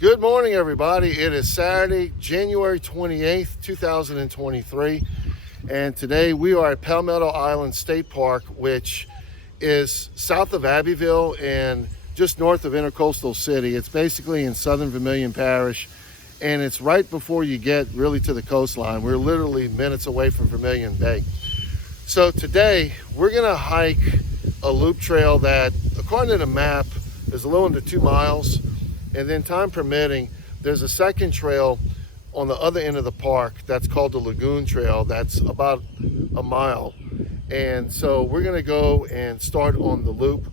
Good morning, everybody. It is Saturday, January 28th, 2023. And today we are at Palmetto Island State Park, which is south of Abbeville and just north of Intercoastal City. It's basically in southern Vermilion Parish, and it's right before you get really to the coastline. We're literally minutes away from Vermilion Bay. So today we're gonna hike a loop trail that, according to the map, is a little under 2 miles. And then, time permitting, there's a second trail on the other end of the park that's called the Lagoon Trail that's about a mile. And so we're gonna go and start on the loop.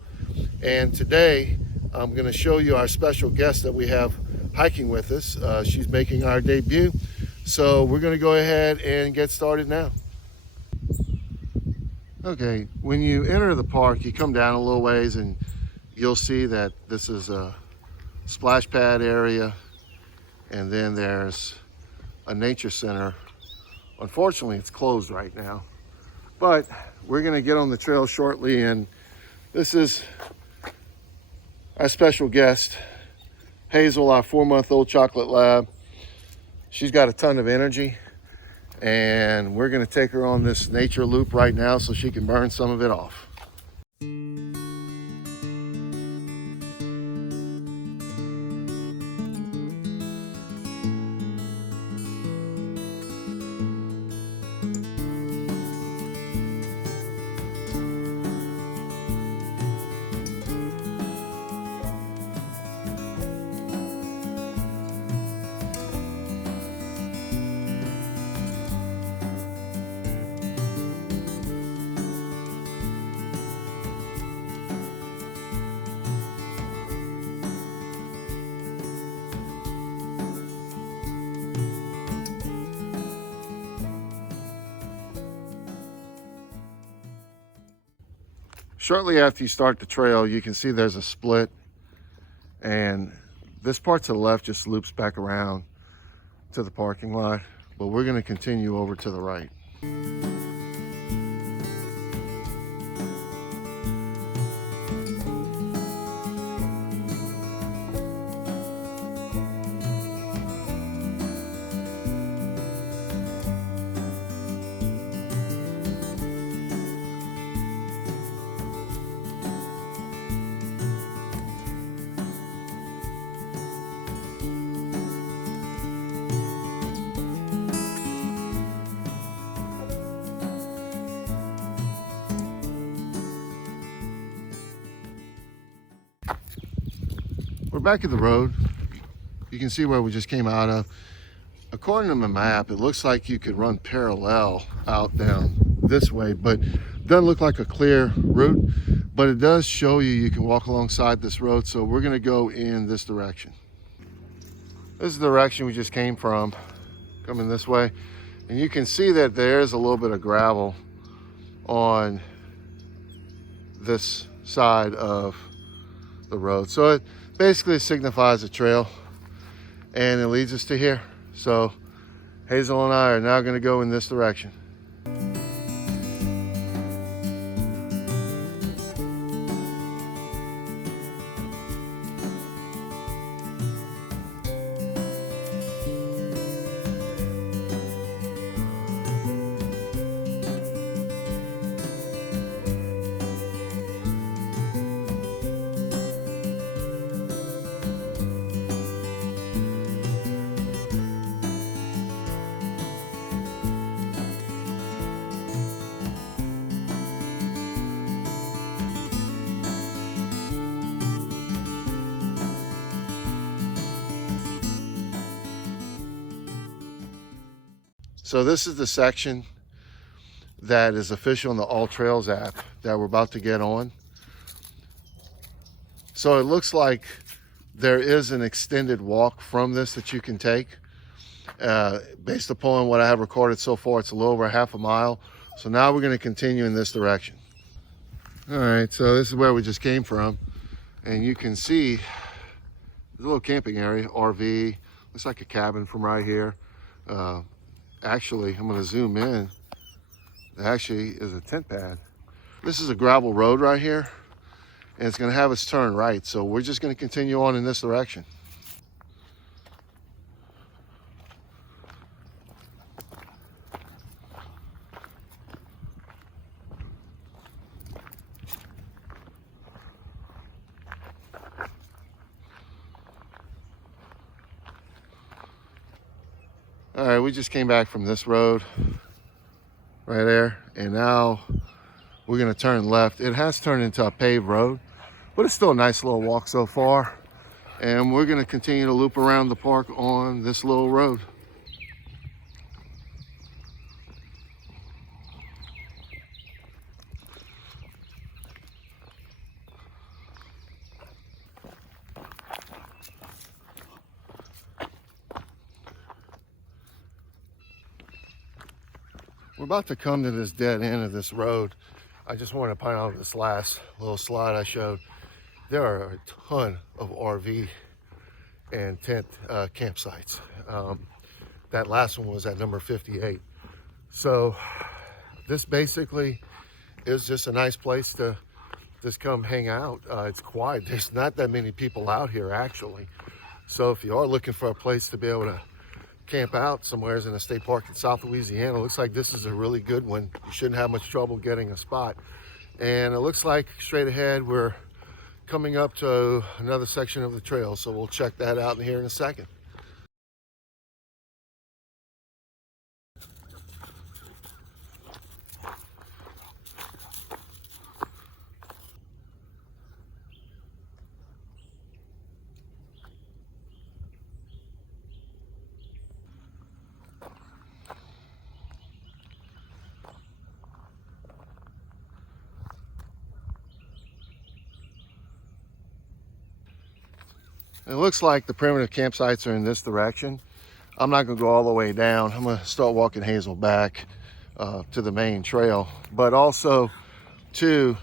And today I'm gonna show you our special guest that we have hiking with us. She's making our debut. So we're gonna go ahead and get started now. Okay, when you enter the park, you come down a little ways and you'll see that this is a splash pad area, and then there's a nature center. Unfortunately, it's closed right now, but we're going to get on the trail shortly, and this is our special guest, Hazel, our 4-month-old chocolate lab. She's got a ton of energy, and we're going to take her on this nature loop right now so she can burn some of it off. Shortly after you start the trail, you can see there's a split, and this part to the left just loops back around to the parking lot, but we're going to continue over to the right. We're back at the road. You can see where we just came out of. According to the map, it looks like you could run parallel out down this way, but it doesn't look like a clear route, but it does show you can walk alongside this road. So we're gonna go in this direction. This is the direction we just came from, coming this way. And you can see that there's a little bit of gravel on this side of the road. So it basically signifies a trail, and it leads us to here. So Hazel and I are now going to go in this direction. So this is the section that is official in the All Trails app that we're about to get on. So it looks like there is an extended walk from this that you can take. Based upon what I have recorded so far, it's a little over half a mile. So now we're going to continue in this direction. All right, so this is where we just came from. And you can see there's a little camping area, RV. Looks like a cabin from right here. Actually, I'm going to zoom in. It actually is a tent pad. This is a gravel road right here, and it's going to have us turn right. So we're just going to continue on in this direction. All right, we just came back from this road right there, and now we're gonna turn left. It has turned into a paved road, but it's still a nice little walk so far. And we're gonna continue to loop around the park on this little road. We're about to come to this dead end of this road. I just want to point out this last little slide I showed. There are a ton of RV and tent campsites. That last one was at number 58. So this basically is just a nice place to just come hang out. It's quiet. There's not that many people out here actually. So if you are looking for a place to be able to camp out somewhere in a state park in South Louisiana, looks like this is a really good one. You shouldn't have much trouble getting a spot. And it looks like straight ahead we're coming up to another section of the trail, so we'll check that out in here in a second. It looks like the primitive campsites are in this direction. I'm not gonna go all the way down. I'm gonna start walking Hazel back to the main trail, but also too,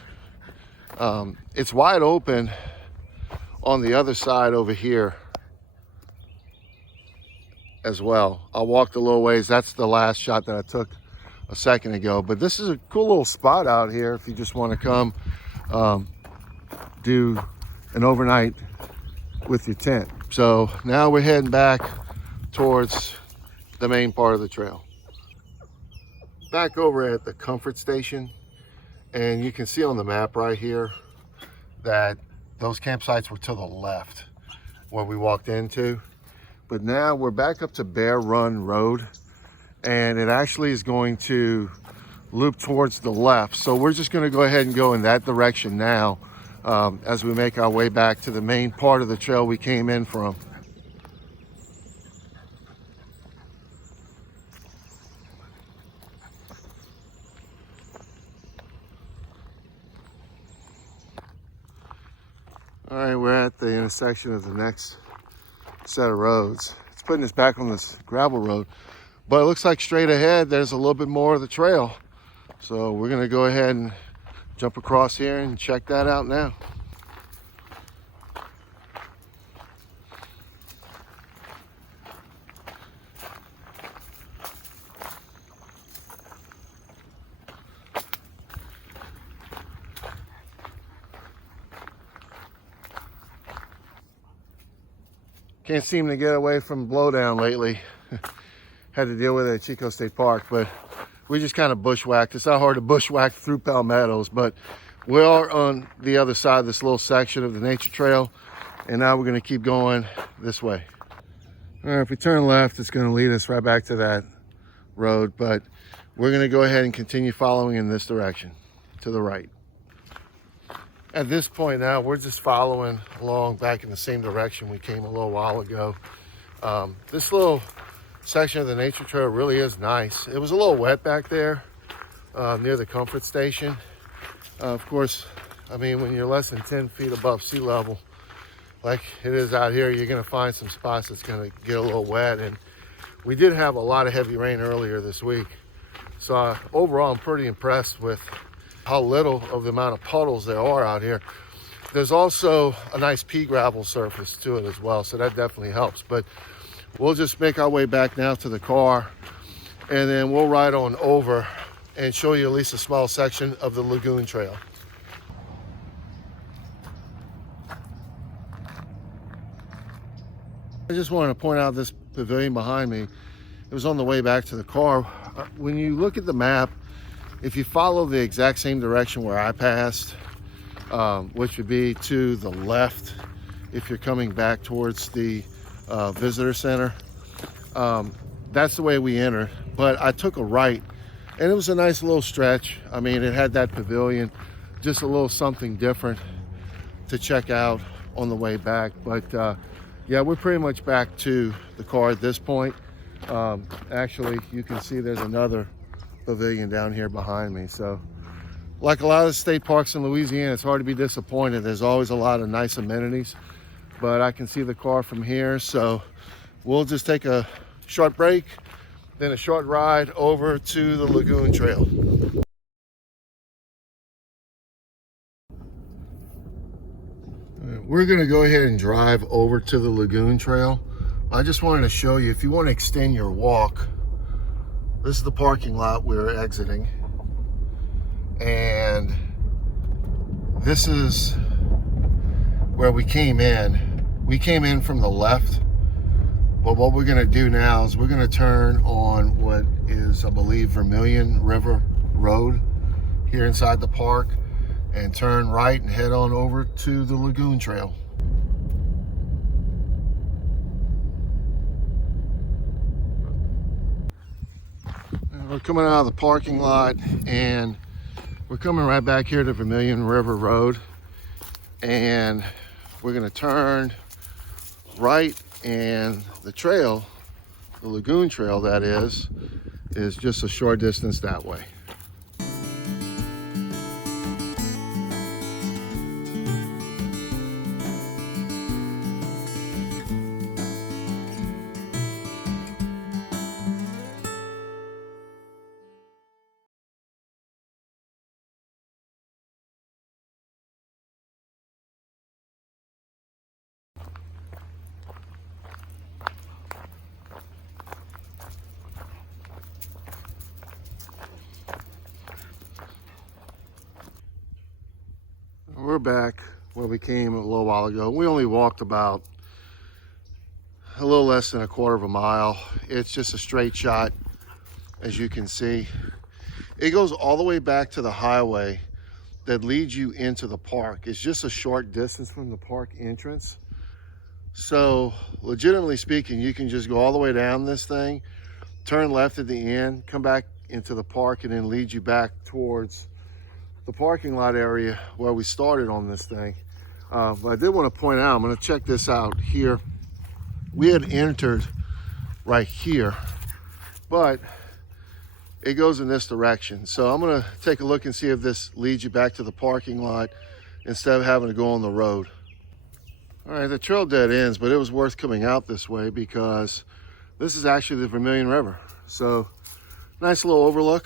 it's wide open on the other side over here as well. I walked a little ways. That's the last shot that I took a second ago, but this is a cool little spot out here if you just want to come do an overnight with your tent. So now we're heading back towards the main part of the trail. Back over at the comfort station, and you can see on the map right here that those campsites were to the left where we walked into, but now we're back up to Bear Run Road, and it actually is going to loop towards the left. So we're just going to go ahead and go in that direction now as we make our way back to the main part of the trail we came in from. All right, we're at the intersection of the next set of roads. It's putting us back on this gravel road, but it looks like straight ahead there's a little bit more of the trail. So we're gonna go ahead and jump across here and check that out now. Can't seem to get away from blowdown lately. Had to deal with it at Chico State Park, but we just kind of bushwhacked. It's not hard to bushwhack through palmettos, but we are on the other side of this little section of the nature trail, and now we're going to keep going this way. All right, if we turn left, it's going to lead us right back to that road, but we're going to go ahead and continue following in this direction to the right. At this point now, we're just following along back in the same direction we came a little while ago. This little section of the nature trail really is nice. It was a little wet back there near the comfort station. Of course, I mean, when you're less than 10 feet above sea level, like it is out here, you're gonna find some spots that's gonna get a little wet. And we did have a lot of heavy rain earlier this week. So overall, I'm pretty impressed with how little of the amount of puddles there are out here. There's also a nice pea gravel surface to it as well, so that definitely helps. But we'll just make our way back now to the car, and then we'll ride on over and show you at least a small section of the Lagoon Trail. I just wanted to point out this pavilion behind me. It was on the way back to the car. When you look at the map, if you follow the exact same direction where I passed, which would be to the left if you're coming back towards the visitor center, that's the way we entered. But I took a right, and it was a nice little stretch. I mean, it had that pavilion, just a little something different to check out on the way back. But yeah, we're pretty much back to the car at this point. Actually, you can see there's another pavilion down here behind me. So like a lot of the state parks in Louisiana, it's hard to be disappointed. There's always a lot of nice amenities, but I can see the car from here. So we'll just take a short break, then a short ride over to the Lagoon Trail. We're gonna go ahead and drive over to the Lagoon Trail. I just wanted to show you, if you want to extend your walk, this is the parking lot we're exiting. And this is where we came in. We came in from the left, but what we're gonna do now is we're gonna turn on what is, I believe, Vermilion River Road here inside the park and turn right and head on over to the Lagoon Trail. We're coming out of the parking lot and we're coming right back here to Vermilion River Road, and we're gonna turn right, and the trail, the Lagoon Trail that is just a short distance that way. We're back where we came a little while ago. We only walked about a little less than a quarter of a mile. It's just a straight shot, as you can see. It goes all the way back to the highway that leads you into the park. It's just a short distance from the park entrance. So legitimately speaking, you can just go all the way down this thing, turn left at the end, come back into the park, and then lead you back towards the parking lot area where we started on this thing. But I did want to point out, I'm going to check this out here. We had entered right here, but it goes in this direction. So I'm going to take a look and see if this leads you back to the parking lot instead of having to go on the road. All right, the trail dead ends, but it was worth coming out this way because this is actually the Vermilion River. So nice little overlook.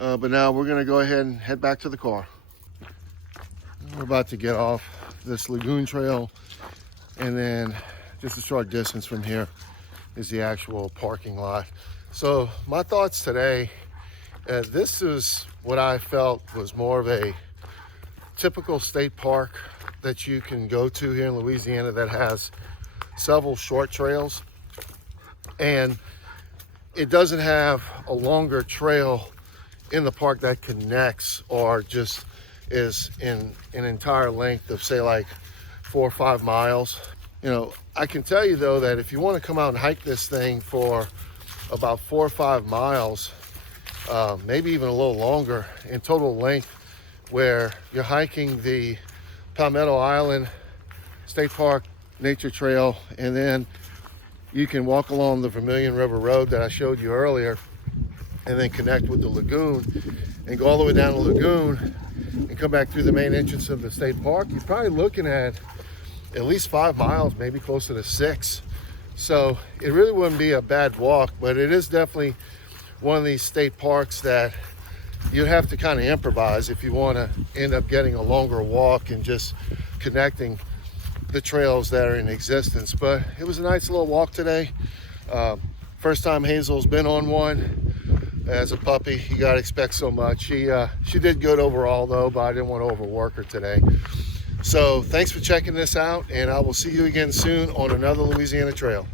But now we're gonna go ahead and head back to the car. We're about to get off this Lagoon Trail, and then just a short distance from here is the actual parking lot. So my thoughts today, this is what I felt was more of a typical state park that you can go to here in Louisiana that has several short trails, and it doesn't have a longer trail in the park that connects or just is in an entire length of, say, like 4 or 5 miles. You know, I can tell you though that if you want to come out and hike this thing for about 4 or 5 miles, maybe even a little longer in total length, where you're hiking the Palmetto Island State Park Nature Trail, and then you can walk along the Vermilion River Road that I showed you earlier, and then connect with the lagoon and go all the way down the lagoon and come back through the main entrance of the state park, you're probably looking at least 5 miles, maybe closer to 6. So it really wouldn't be a bad walk, but it is definitely one of these state parks that you have to kind of improvise if you want to end up getting a longer walk and just connecting the trails that are in existence. But it was a nice little walk today. First time Hazel's been on one as a puppy. You gotta expect so much. She did good overall though, but I didn't want to overwork her today. So thanks for checking this out, and I will see you again soon on another Louisiana trail.